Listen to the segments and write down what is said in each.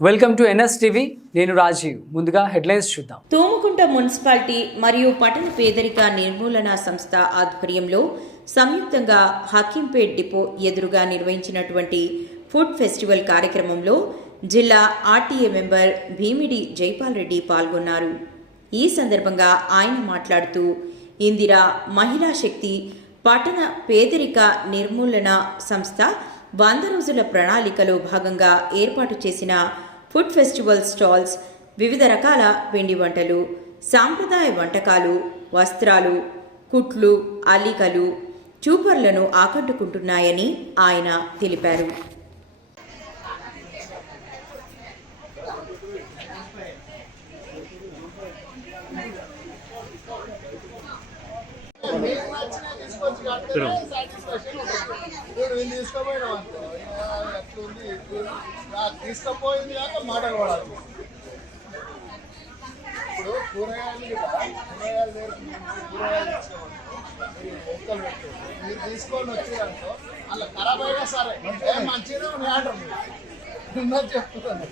Welcome to NS TV నేను రాజీవ్. ముందుగా headlines చూద్దాం. తోముకుంట మున్సిపాలిటీ మరియు పట్టణ పేదరిక నిర్మూలన సంస్థ ఆధ్వర్యంలో సంయుక్తంగా హకీంపేట్ డిపో ఎదురుగా నిర్వహించినటువంటి ఫుడ్ ఫెస్టివల్ కార్యక్రమంలో జిల్లా ఆర్టీఏ మెంబర్ భీమిడి జైపాల్ రెడ్డి పాల్గొన్నారు. ఈ సందర్భంగా ఆయన మాట్లాడుతూ ఇందిరా మహిళా శక్తి పట్టణ పేదరిక నిర్మూలన సంస్థ వంద రోజుల ప్రణాళికలో భాగంగా ఏర్పాటు చేసిన ఫుడ్ ఫెస్టివల్ స్టాల్స్ వివిధ రకాల పిండి వంటలు సాంప్రదాయ వంటకాలు వస్త్రాలు కుట్లు అల్లికలు చూపర్లను ఆకట్టుకుంటున్నాయని ఆయన తెలిపారు. ఇప్పుడు ఇట్లుంది. నాకు తీసుకపోయింది కాక మాటలు పడాలి ఇప్పుడు కూరగాయలు కూరగాయలు దగ్గరికి కూరగాయలు ఒక్కలు మీరు మీరు తీసుకొని వచ్చారనుకో అలా ఖరాబ్ అయినా సరే ఏ మంచిగా మీ ఆర్డర్. ఉన్నది చెప్తున్నాను.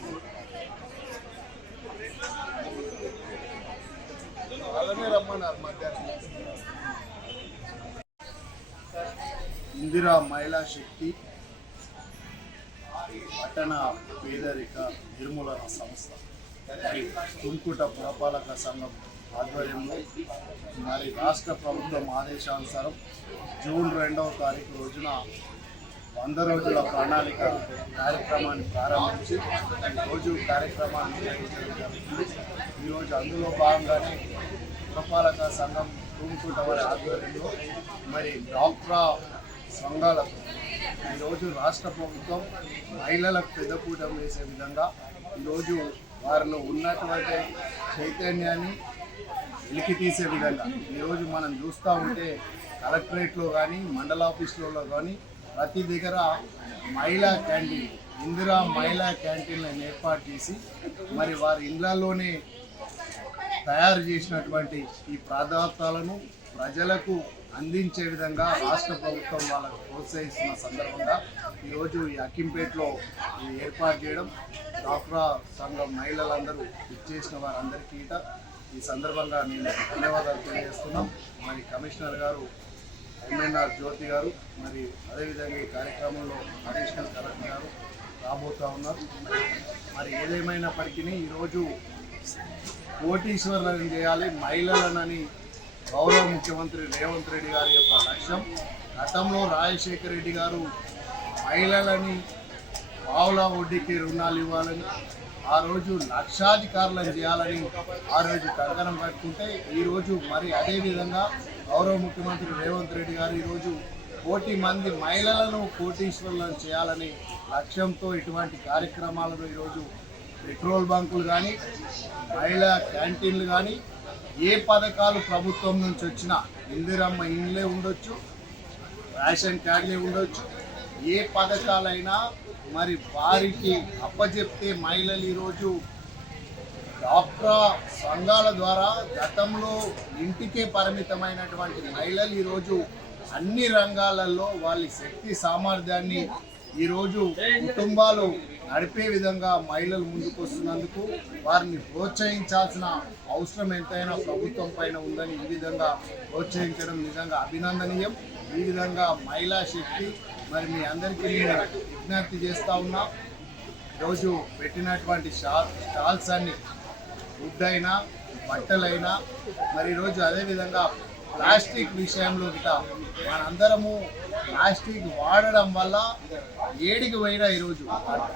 వాళ్ళనే రమ్మన్నారు మధ్యాహ్నం. ఇందిరా మహిళా శక్తి పట్టణ పేదరిక నిర్మూలన సంస్థ. మరి తుంకుట పురపాలక సంఘం ఆధ్వర్యంలో మరి రాష్ట్ర ప్రభుత్వం ఆదేశానుసారం జూన్ రెండవ తారీఖు రోజున వంద రోజుల ప్రణాళిక కార్యక్రమాన్ని ప్రారంభించి రోజు కార్యక్రమాన్ని నిర్వహించడం జరుగుతుంది. ఈరోజు అందులో భాగంగానే పురపాలక సంఘం తుంకుట వారి ఆధ్వర్యంలో మరి డాక్టరా సంఘాలకు ఈరోజు రాష్ట్ర ప్రభుత్వం మహిళలకు పెద్దపూటం వేసే విధంగా ఈరోజు వారిలో ఉన్నటువంటి చైతన్యాన్ని వెలికి తీసే విధంగా ఈరోజు మనం చూస్తూ ఉంటే కలెక్టరేట్లో కానీ మండల ఆఫీసులలో కానీ ప్రతి దగ్గర మహిళా క్యాంటీన్ ఇందిరా మహిళా క్యాంటీన్లను ఏర్పాటు చేసి మరి వారి ఇళ్ళలోనే తయారు చేసినటువంటి ఈ పదార్థాలను ప్రజలకు అందించే విధంగా రాష్ట్ర ప్రభుత్వం వాళ్ళకు ప్రోత్సహిస్తున్న సందర్భంగా ఈరోజు ఈ అక్కింపేటలో ఏర్పాటు చేయడం డాక్టరా సంఘం మహిళలందరూ ఇచ్చేసిన వారందరికీ ఈ సందర్భంగా నేను ధన్యవాదాలు తెలియజేస్తున్నాం. మరి కమిషనర్ గారు ఎంఎన్ఆర్ జ్యోతి గారు మరి అదేవిధంగా ఈ కార్యక్రమంలో అడిషనల్ కలెక్టర్ గారు రాబోతూ ఉన్నారు. మరి ఏదేమైనప్పటికీ ఈరోజు కోటీశ్వరులను చేయాలి మహిళలనని గౌరవ ముఖ్యమంత్రి రేవంత్ రెడ్డి గారి యొక్క లక్ష్యం గతంలో రాజశేఖర రెడ్డి గారు మహిళలని బావుల వడ్డీకి రుణాలు ఇవ్వాలని ఆ రోజు లక్షాధికారులను చేయాలని ఆ రోజు కంకణం కట్టుకుంటే ఈరోజు మరి అదేవిధంగా గౌరవ ముఖ్యమంత్రి రేవంత్ రెడ్డి గారు ఈరోజు కోటి మంది మహిళలను కోటీశ్వరులను చేయాలని లక్ష్యంతో ఇటువంటి కార్యక్రమాలను ఈరోజు పెట్రోల్ బంకులు కానీ మహిళా క్యాంటీన్లు కానీ ఏ పథకాలు ప్రభుత్వం నుంచి వచ్చినా ఇందిరమ్మ ఇండ్లే ఉండొచ్చు రేషన్ కార్డులే ఉండొచ్చు. ఏ పథకాలైనా మరి వారికి అప్పజెప్తే మహిళలు ఈరోజు డాక్టర్ సంఘాల ద్వారా గతంలో ఇంటికే పరిమితమైనటువంటి మహిళలు ఈరోజు అన్ని రంగాలలో వాళ్ళ శక్తి సామర్థ్యాన్ని ఈరోజు కుటుంబాలు నడిపే విధంగా మహిళలు ముందుకు వస్తున్నందుకు వారిని ప్రోత్సహించాల్సిన అవసరం ఎంతైనా ప్రభుత్వం పైన ఉందని ఈ విధంగా ప్రోత్సహించడం నిజంగా అభినందనీయం. ఈ విధంగా మహిళా శక్తి మరి మీ అందరికీ నేను విజ్ఞప్తి చేస్తూ ఉన్నా. ఈరోజు పెట్టినటువంటి షాల్ స్టాల్స్ అన్ని ఫుడ్ అయినా బట్టలైనా మరి ఈరోజు అదేవిధంగా ప్లాస్టిక్ విషయంలో గిట మనందరము ప్లాస్టిక్ వాడడం వల్ల ఏడికి పోయినా ఈరోజు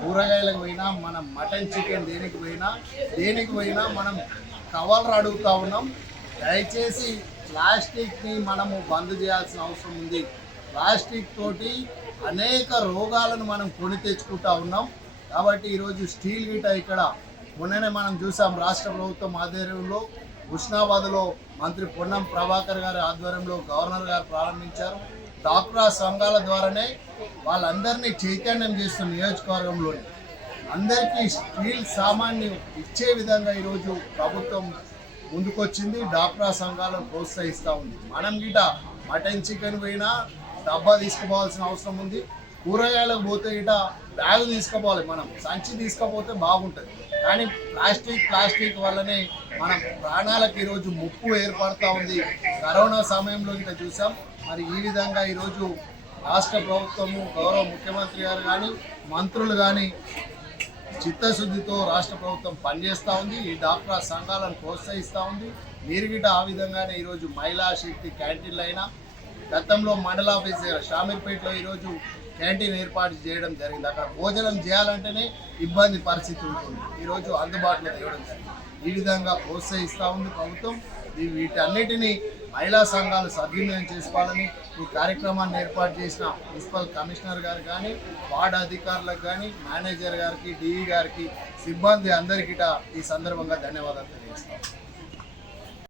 కూరగాయలకు పోయినా మనం మటన్ చికెన్ దేనికి పోయినా దేనికి పోయినా మనం కవర్లు అడుగుతా ఉన్నాం. దయచేసి ప్లాస్టిక్ని మనము బంద్ చేయాల్సిన అవసరం ఉంది. ప్లాస్టిక్ తోటి అనేక రోగాలను మనం కొని తెచ్చుకుంటా ఉన్నాం. కాబట్టి ఈరోజు స్టీల్ గిట ఇక్కడ మొన్ననే మనం చూసాం రాష్ట్ర ప్రభుత్వం ఆధ్వర్యంలో హుస్నాబాద్లో మంత్రి పొన్నం ప్రభాకర్ గారి ఆధ్వర్యంలో గవర్నర్ గారు ప్రారంభించారు. డాక్టరా సంఘాల ద్వారానే వాళ్ళందరినీ చైతన్యం చేస్తున్న నియోజకవర్గంలోని అందరికీ స్టీల్ సామాన్ని ఇచ్చే విధంగా ఈరోజు ప్రభుత్వం ముందుకొచ్చింది. డాక్టరా సంఘాలను ప్రోత్సహిస్తూ ఉంది. మనం గిట మటన్ చికెన్ పోయినా డబ్బా తీసుకుపోవాల్సిన అవసరం ఉంది. కూరగాయలకు పోతే ఇట బ్యాగ్ తీసుకుపోవాలి మనం. సంచి తీసుకుపోతే బాగుంటుంది. కానీ ప్లాస్టిక్ ప్లాస్టిక్ వల్లనే మన ప్రాణాలకు ఈరోజు ముప్పు ఏర్పడతా ఉంది. కరోనా సమయంలో ఇట చూసాం. మరి ఈ విధంగా ఈరోజు రాష్ట్ర ప్రభుత్వము గౌరవ ముఖ్యమంత్రి గారు కానీ మంత్రులు కానీ చిత్తశుద్ధితో రాష్ట్ర ప్రభుత్వం పనిచేస్తూ ఉంది. ఈ డాక్టర్ సంఘాలను ప్రోత్సహిస్తూ ఉంది. మీరు ఆ విధంగానే ఈరోజు మహిళా శక్తి క్యాంటీన్లు అయినా గతంలో మండల ఆఫీస్ షామీర్పేటలో ఈరోజు క్యాంటీన్ ఏర్పాటు చేయడం జరిగింది. అక్కడ భోజనం చేయాలంటేనే ఇబ్బంది పరిస్థితి ఉంటుంది. ఈరోజు అందుబాటులో తేవడం జరిగింది. ఈ విధంగా ప్రోత్సహిస్తూ ఉంది ప్రభుత్వం. వీటన్నిటినీ వీటన్నిటిని మహిళా సంఘాలు సద్వినియోగం చేసుకోవాలని ఈ కార్యక్రమాన్ని ఏర్పాటు చేసిన మున్సిపల్ కమిషనర్ గారు కానీ వార్డు అధికారులకు కానీ మేనేజర్ గారికి డిఈ గారికి సిబ్బంది అందరికీ ఈ సందర్భంగా ధన్యవాదాలు తెలియజేస్తాం